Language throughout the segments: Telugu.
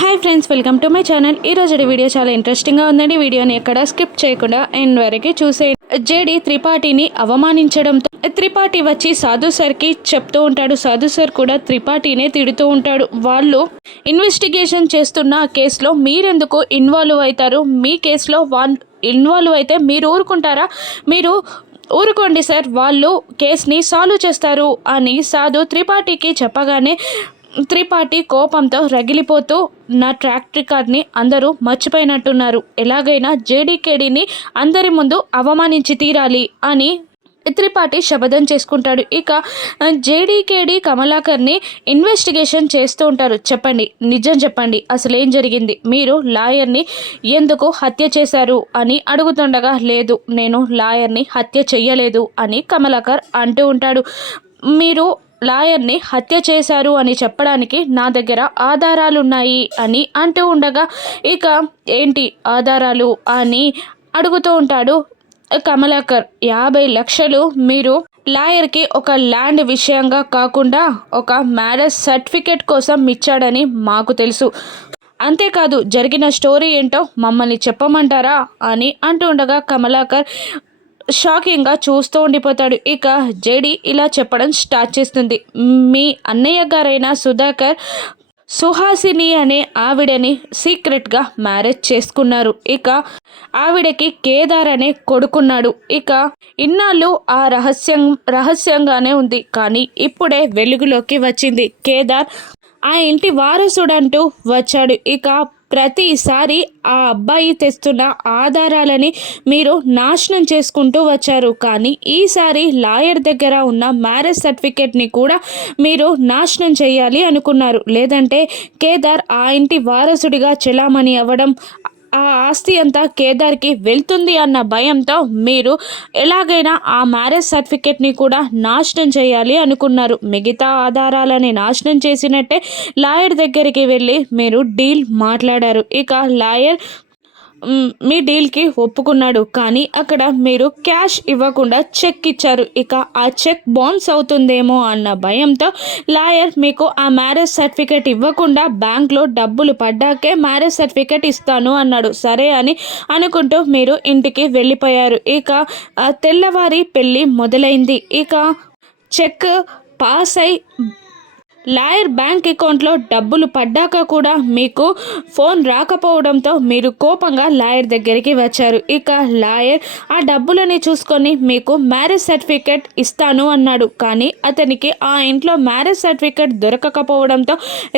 Hi friends welcome to my channel. ఈ రోజు వీడియో చాలా ఇంట్రెస్టింగ్గా ఉందండి. వీడియోని ఎక్కడ స్కిప్ చేయకుండా ఎండ్ వరకు చూసే జేడి త్రిపాఠిని అవమానించడంతో త్రిపాఠి వచ్చి సాధు సార్కి చెప్తూ ఉంటాడు. సాధు సార్ కూడా త్రిపాఠినే తిడుతూ ఉంటాడు. వాళ్ళు ఇన్వెస్టిగేషన్ చేస్తున్న కేసులో మీరెందుకు ఇన్వాల్వ్ అవుతారు? మీ కేసులో వాళ్ళు ఇన్వాల్వ్ అయితే మీరు ఊరుకుంటారా? మీరు ఊరుకోండి సార్ వాళ్ళు కేసుని సాల్వ్ చేస్తారు అని సాధు త్రిపాఠికి చెప్పగానే త్రిపాఠి కోపంతో రగిలిపోతూ నా ట్రాక్ రికార్డ్ని అందరూ మర్చిపోయినట్టున్నారు. ఎలాగైనా జేడీకేడీని అందరి ముందు అవమానించి తీరాలి అని త్రిపాఠి శపథం చేసుకుంటాడు. ఇక జేడీకేడి కమలాకర్ని ఇన్వెస్టిగేషన్ చేస్తూ ఉంటారు. చెప్పండి నిజం చెప్పండి. అసలు ఏం జరిగింది? మీరు లాయర్ని ఎందుకు హత్య చేశారు? అని అడుగుతుండగా లేదు నేను లాయర్ని హత్య చెయ్యలేదు అని కమలాకర్ అంటూ ఉంటాడు. మీరు లాయర్ని హత్య చేశారు అని చెప్పడానికి నా దగ్గర ఆధారాలు ఉన్నాయి అని అంటూ ఉండగా ఇక ఏంటి ఆధారాలు అని అడుగుతూ ఉంటాడు కమలాకర్. యాభై లక్షలు మీరు లాయర్కి ఒక ల్యాండ్ విషయంగా కాకుండా ఒక మ్యారేజ్ సర్టిఫికేట్ కోసం ఇచ్చాడని మాకు తెలుసు. అంతేకాదు జరిగిన స్టోరీ ఏంటో మమ్మల్ని చెప్పమంటారా అని అంటూ ఉండగా కమలాకర్ షాకింగ్గా చూస్తూ ఉండిపోతాడు. ఇక జేడి ఇలా చెప్పడం స్టార్ట్ చేస్తుంది. మీ అన్నయ్య గారైన సుధాకర్ సుహాసిని అనే ఆవిడని సీక్రెట్గా మ్యారేజ్ చేసుకున్నారు. ఇక ఆవిడకి కేదార్ అనే కొడుకున్నాడు. ఇక ఇన్నాళ్ళు ఆ రహస్యం రహస్యంగానే ఉంది. కానీ ఇప్పుడే వెలుగులోకి వచ్చింది. కేదార్ ఆ ఇంటి వారసుడంటూ వచ్చాడు. ఇక ప్రతిసారి ఆ అబ్బాయి తెస్తున్న ఆధారాలని మీరు నాశనం చేసుకుంటూ వచ్చారు. కానీ ఈసారి లాయర్ దగ్గర ఉన్న మ్యారేజ్ సర్టిఫికేట్ని కూడా మీరు నాశనం చేయాలి అనుకున్నారు. లేదంటే కేదార్ ఆ ఇంటి వారసుడిగా చెలామణి అవ్వడం ఆ ఆస్తి అంతా కేదార్కి వెళ్తుంది అన్న భయంతో మీరు ఎలాగైనా ఆ మ్యారేజ్ సర్టిఫికేట్ని కూడా నాశనం చేయాలి అనుకున్నారు. మిగతా ఆధారాలని నాశనం చేసినట్టే లాయర్ దగ్గరికి వెళ్ళి మీరు డీల్ మాట్లాడారు. ఇక లాయర్ మీ డీల్కి ఒప్పుకున్నాడు. కానీ అక్కడ మీరు క్యాష్ ఇవ్వకుండా చెక్ ఇచ్చారు. ఇక ఆ చెక్ బౌన్స్ అవుతుందేమో అన్న భయంతో లాయర్ మీకు ఆ మ్యారేజ్ సర్టిఫికేట్ ఇవ్వకుండా బ్యాంక్లో డబ్బులు పడ్డాకే మ్యారేజ్ సర్టిఫికేట్ ఇస్తాను అన్నాడు. సరే అని అనుకుంటూ మీరు ఇంటికి వెళ్ళిపోయారు. ఇక తెల్లవారి పెళ్ళి మొదలైంది. ఇక చెక్ పాస్ అయి లాయర్ బ్యాంక్ అకౌంట్లో డబ్బులు పడ్డాక కూడా మీకు ఫోన్ రాకపోవడంతో మీరు కోపంగా లాయర్ దగ్గరికి వచ్చారు. ఇక లాయర్ ఆ డబ్బులని చూసుకొని మీకు మ్యారేజ్ సర్టిఫికేట్ ఇస్తాను అన్నాడు. కానీ అతనికి ఆ ఇంట్లో మ్యారేజ్ సర్టిఫికేట్ దొరకకపోవడంతో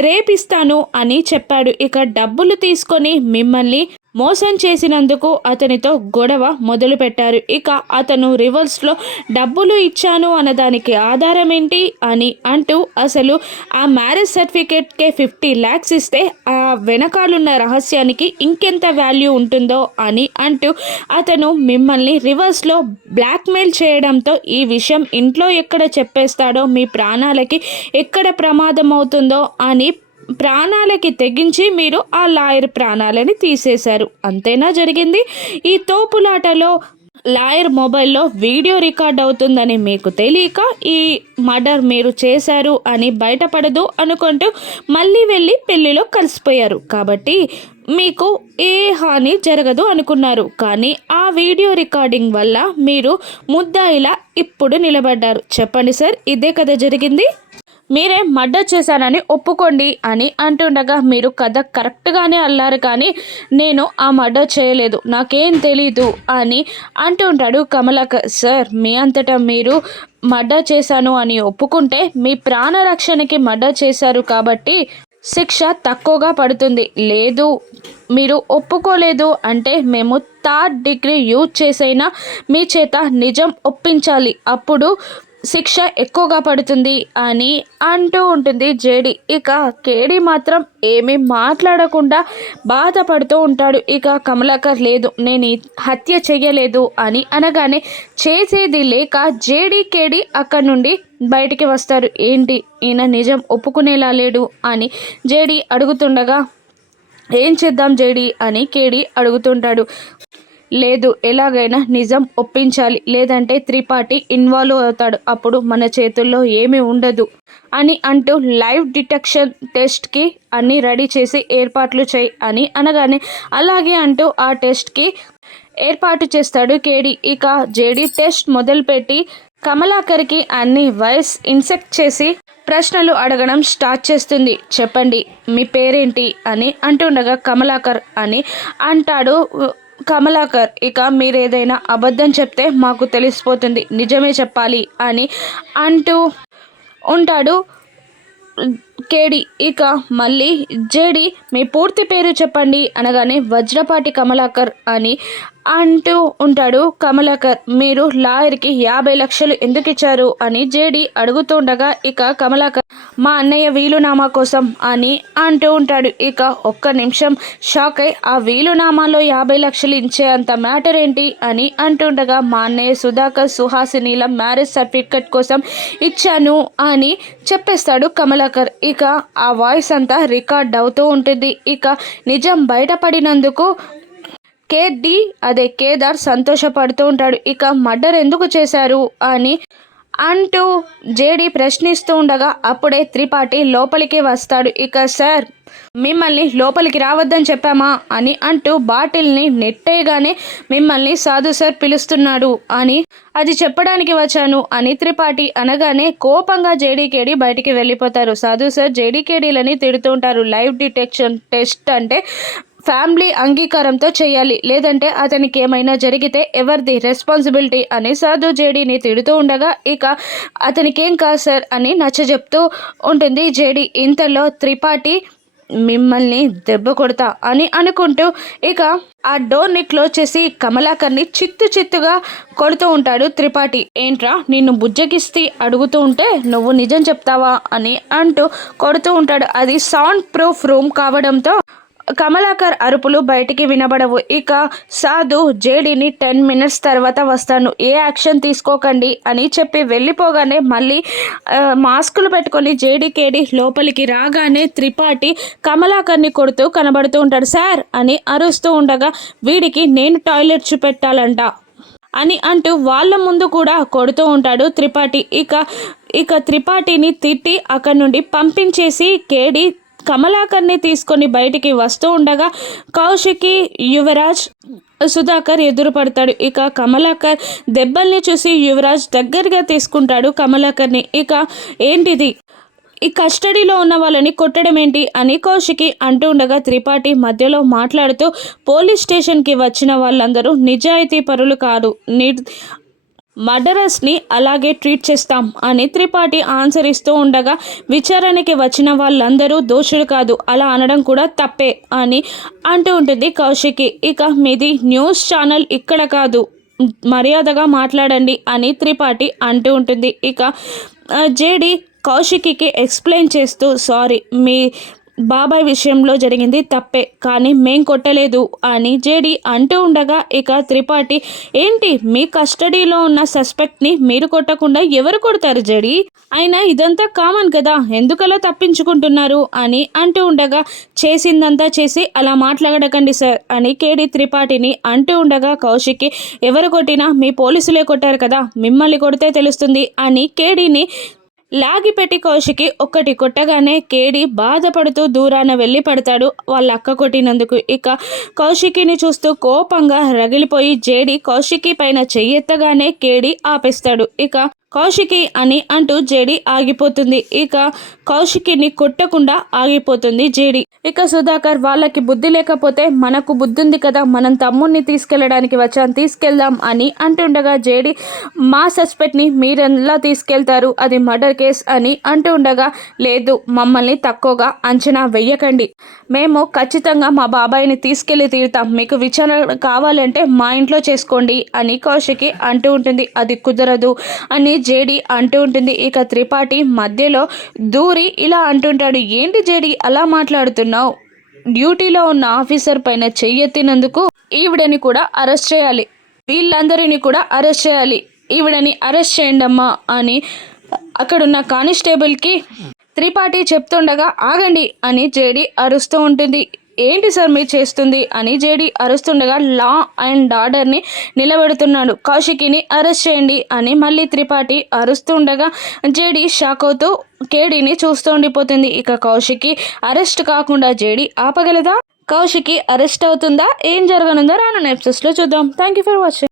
రేపిస్తాను అని చెప్పాడు. ఇక డబ్బులు తీసుకొని మిమ్మల్ని మోసం చేసినందుకు అతనితో గొడవ మొదలుపెట్టారు. ఇక అతను రివర్స్లో డబ్బులు ఇచ్చాను అన్నదానికి ఆధారం ఏంటి అని అంటూ అసలు ఆ మ్యారేజ్ సర్టిఫికేట్కే ఫిఫ్టీ ల్యాక్స్ ఇస్తే ఆ వెనకాలన్న రహస్యానికి ఇంకెంత వాల్యూ ఉంటుందో అని అంటూ అతను మిమ్మల్ని రివర్స్లో బ్లాక్మెయిల్ చేయడంతో ఈ విషయం ఇంట్లో ఎక్కడ చెప్పేస్తాడో మీ ప్రాణాలకి ఎక్కడ ప్రమాదం అవుతుందో అని ప్రాణాలకి తెగించి మీరు ఆ లాయర్ ప్రాణాలని తీసేశారు. అంతేనా జరిగింది? ఈ తోపులాటలో లాయర్ మొబైల్లో వీడియో రికార్డ్ అవుతుందని మీకు తెలియక ఈ మర్డర్ మీరు చేశారు అని బయటపడదు అనుకుంటూ మళ్ళీ వెళ్ళి పెళ్ళిలో కలిసిపోయారు. కాబట్టి మీకు ఏ హాని జరగదు అనుకున్నారు. కానీ ఆ వీడియో రికార్డింగ్ వల్ల మీరు ముద్దాయిలా ఇప్పుడు నిలబడ్డారు. చెప్పండి సార్ ఇదే కదా జరిగింది? మీరే మర్డర్ చేశానని ఒప్పుకోండి అని అంటుండగా మీరు కథ కరెక్ట్గానే అల్లారు కానీ నేను ఆ మర్డర్ చేయలేదు. నాకేం తెలీదు అని అంటుంటాడు కమలాకర్. సార్ మీ అంతటా మీరు మర్డర్ చేశాను అని ఒప్పుకుంటే మీ ప్రాణరక్షణకి మర్డర్ చేశారు కాబట్టి శిక్ష తక్కువగా పడుతుంది. లేదు మీరు ఒప్పుకోలేదు అంటే మేము థర్డ్ డిగ్రీ యూజ్ చేసైనా మీ చేత నిజం ఒప్పించాలి. అప్పుడు శిక్ష ఎక్కువగా పడుతుంది అని అంటూ ఉంటుంది జేడి. ఇక కేడి మాత్రం ఏమీ మాట్లాడకుండా బాధపడుతూ ఉంటాడు. ఇక కమలాకర్ లేదు నేను హత్య చేయలేదు అని అనగానే చేసేది లేక జేడి కేడి అక్కడి నుండి బయటికి వస్తారు. ఏంటి? ఈయన నిజం ఒప్పుకునేలా లేడు అని జేడి అడుగుతుండగా ఏం చేద్దాం జేడి అని కేడి అడుగుతుంటాడు. లేదు ఎలాగైనా నిజం ఒప్పించాలి. లేదంటే త్రిపాఠి ఇన్వాల్వ్ అవుతాడు. అప్పుడు మన చేతుల్లో ఏమీ ఉండదు అని అంటూ లైవ్ డిటెక్షన్ టెస్ట్కి అన్నీ రెడీ చేసి ఏర్పాట్లు చేయి అని అనగానే అలాగే అంటూ ఆ టెస్ట్కి ఏర్పాటు చేస్తాడు కేడి. ఇక జేడి టెస్ట్ మొదలుపెట్టి కమలాకర్కి అన్ని వైస్ ఇన్సెక్ట్ చేసి ప్రశ్నలు అడగడం స్టార్ట్ చేస్తుంది. చెప్పండి మీ పేరేంటి అని అంటుండగా కమలాకర్ అని అంటాడు కమలాకర్ ఇక మీరు ఏదైనా అబద్ధం చెప్తే మాకు తెలిసిపోతుంది. నిజమే చెప్పాలి అని అంటూ ఉంటాడు కేడి. ఇక మళ్ళీ జేడి మీ పూర్తి పేరు చెప్పండి అనగానే వజ్రపాటి కమలాకర్ అని అంటూ ఉంటాడు కమలాకర్ మీరు లాయర్కి యాభై లక్షలు ఎందుకు ఇచ్చారు అని జేడి అడుగుతుండగా ఇక కమలాకర్ మా అన్నయ్య వీలునామా కోసం అని అంటూ ఉంటాడు. ఇక ఒక్క నిమిషం షాక్ అయి ఆ వీలునామాలో యాభై లక్షలు ఇచ్చే అంత మ్యాటర్ ఏంటి? అని అంటుండగా మా అన్నయ్య సుధాకర్ సుహాసినీల మ్యారేజ్ సర్టిఫికెట్ కోసం ఇచ్చాను అని చెప్పేస్తాడు కమలాకర్. ఇక ఆ వాయిస్ అంతా రికార్డ్ అవుతూ ఉంటుంది. ఇక నిజం బయటపడినందుకు కేడి అదే కేదార్ సంతోషపడుతూ ఉంటాడు. ఇక మర్డర్ ఎందుకు చేశారు అని అంటూ జేడి ప్రశ్నిస్తూ ఉండగా అప్పుడే త్రిపాఠి లోపలికి వస్తాడు. ఇక సార్ మిమ్మల్ని లోపలికి రావద్దని చెప్పామా అని అంటూ బాటిల్ని నెట్టేయగానే మిమ్మల్ని సాధు సార్ పిలుస్తున్నాడు అని అది చెప్పడానికి వచ్చాను అని త్రిపాఠి అనగానే కోపంగా జేడీకేడి బయటికి వెళ్ళిపోతారు. సాధు సార్ జేడీకేడీలని తిడుతూ ఉంటారు. లైవ్ డిటెక్షన్ టెస్ట్ అంటే ఫ్యామిలీ అంగీకారంతో చేయాలి. లేదంటే అతనికి ఏమైనా జరిగితే ఎవరిది రెస్పాన్సిబిలిటీ అని సాధు జేడీని తిడుతూ ఉండగా ఇక అతనికేం కాదు సార్ అని నచ్చ చెప్తూ ఉంటుంది జేడీ. ఇంతలో త్రిపాఠి మిమ్మల్ని దెబ్బ కొడతా అని అనుకుంటూ ఇక ఆ డోర్ని క్లోజ్ చేసి కమలాకర్ని చిత్తు చిత్తుగా కొడుతూ ఉంటాడు త్రిపాఠి. ఏంట్రా నిన్ను బుజ్జగిస్తే అడుగుతూ ఉంటే నువ్వు నిజం చెప్తావా అని అంటూ కొడుతూ ఉంటాడు. అది సౌండ్ ప్రూఫ్ రూమ్ కావడంతో కమలాకర్ అరుపులు బయటికి వినబడవు. ఇక సాధు జేడీని టెన్ మినిట్స్ తర్వాత వస్తాను. ఏ యాక్షన్ తీసుకోకండి అని చెప్పి వెళ్ళిపోగానే మళ్ళీ మాస్కులు పెట్టుకొని జేడీకేడి లోపలికి రాగానే త్రిపాఠి కమలాకర్ని కొడుతూ కనబడుతూ ఉంటాడు. సార్ అని అరుస్తూ ఉండగా వీడికి నేను టాయిలెట్ చూపెట్టాలంట అని అంటూ వాళ్ళ ముందు కూడా కొడుతూ ఉంటాడు త్రిపాఠి. ఇక ఇక త్రిపాఠిని తిట్టి అక్కడి నుండి పంపించేసి కేడి కమలాకర్ని తీసుకొని బయటికి వస్తూ ఉండగా కౌశికి యువరాజ్ సుధాకర్ ఎదురుపడతాడు. ఇక కమలాకర్ దెబ్బల్ని చూసి యువరాజ్ దగ్గరగా తీసుకుంటాడు కమలాకర్ని. ఇక ఏంటిది? ఈ కస్టడీలో ఉన్న వాళ్ళని కొట్టడం ఏంటి అని కౌశికి అంటూ ఉండగా త్రిపాఠి మధ్యలో మాట్లాడుతూ పోలీస్ స్టేషన్కి వచ్చిన వాళ్ళందరూ నిజాయితీ పరులు కాదు. ని మర్డరర్స్ని అలాగే ట్రీట్ చేస్తాం అని త్రిపాఠి ఆన్సర్ ఇస్తూ ఉండగా విచారణకి వచ్చిన వాళ్ళందరూ దోషులు కాదు అలా అనడం కూడా తప్పే అని అంటూ ఉంటుంది కౌశికి. ఇక మీది న్యూస్ ఛానల్ ఇక్కడ కాదు. మర్యాదగా మాట్లాడండి అని త్రిపాఠి అంటూ ఉంటుంది. ఇక జేడి కౌశికి ఎక్స్ప్లెయిన్ చేస్తూ సారీ మీ బాబాయ్ విషయంలో జరిగింది తప్పే కానీ మేం కొట్టలేదు అని జేడి అంటూ ఉండగా ఇక త్రిపాఠి ఏంటి మీ కస్టడీలో ఉన్న సస్పెక్ట్ని మీరు కొట్టకుండా ఎవరు కొడతారు జేడి? అయినా ఇదంతా కామన్ కదా ఎందుకలా తప్పించుకుంటున్నారు? అని అంటూ ఉండగా చేసిందంతా చేసి అలా మాట్లాడకండి సార్ అని కేడి త్రిపాఠిని అంటూ ఉండగా కౌశిక్కి ఎవరు కొట్టినా మీ పోలీసులే కొట్టారు కదా మిమ్మల్ని కొడితే తెలుస్తుంది అని కేడీని లాగిపెట్టి కౌశికి ఒక్కటి కొట్టగానే కేడి బాధపడుతూ దూరాన వెళ్ళి పడతాడు. వాళ్ళ అక్క కొట్టినందుకు ఇక కౌశికిని చూస్తూ కోపంగా రగిలిపోయి జేడి కౌశికి పైన చెయ్యెత్తగానే కేడి ఆపేస్తాడు. ఇక కౌశికి అని అంటూ జేడి ఆగిపోతుంది. ఇక కౌశికిని కొట్టకుండా ఆగిపోతుంది జేడి. ఇక సుధాకర్ వాళ్ళకి బుద్ధి లేకపోతే మనకు బుద్ధి ఉంది కదా మనం తమ్ముడిని తీసుకెళ్ళడానికి వచ్చాం తీసుకెళ్దాం అని అంటుండగా జేడి మా సస్పెక్ట్ని మీరెలా తీసుకెళ్తారు? అది మర్డర్ కేస్ అని అంటుండగా లేదు మమ్మల్ని తక్కువగా అంచనా వెయ్యకండి. మేము ఖచ్చితంగా మా బాబాయిని తీసుకెళ్ళి తీరుతాం. మీకు విచారణ కావాలంటే మా ఇంట్లో చేసుకోండి అని కౌశికి అంటూ ఉంటుంది. అది కుదరదు అని జేడి అంటూ ఉంటుంది. ఇక త్రిపాఠి మధ్యలో దూరి ఇలా అంటుంటాడు ఏంటి జేడి అలా మాట్లాడుతున్నావు? డ్యూటీలో ఉన్న ఆఫీసర్ పైన చెయ్యెత్తినందుకు ఈవిడని కూడా అరెస్ట్ చేయాలి. వీళ్ళందరినీ కూడా అరెస్ట్ చేయాలి. ఈవిడని అరెస్ట్ చేయండమ్మా అని అక్కడున్న కానిస్టేబుల్కి త్రిపాఠి చెప్తుండగా ఆగండి అని జేడి అరుస్తూ ఉంటుంది. ఏంటి సార్ మీరు చేస్తుంది అని జేడి అరుస్తుండగా లా అండ్ ఆర్డర్ని నిలబెడుతున్నాడు. కౌశికిని అరెస్ట్ చేయండి అని మళ్ళీ త్రిపాఠి అరుస్తుండగా జేడి షాక్ అవుతూ కేడీని చూస్తూ ఉండిపోతుంది. ఇక కౌశికి అరెస్ట్ కాకుండా జేడి ఆపగలదా? కౌశికి అరెస్ట్ అవుతుందా? ఏం జరగనుందో? రానున్న ఎపిసోడ్స్లో చూద్దాం. Thank you for watching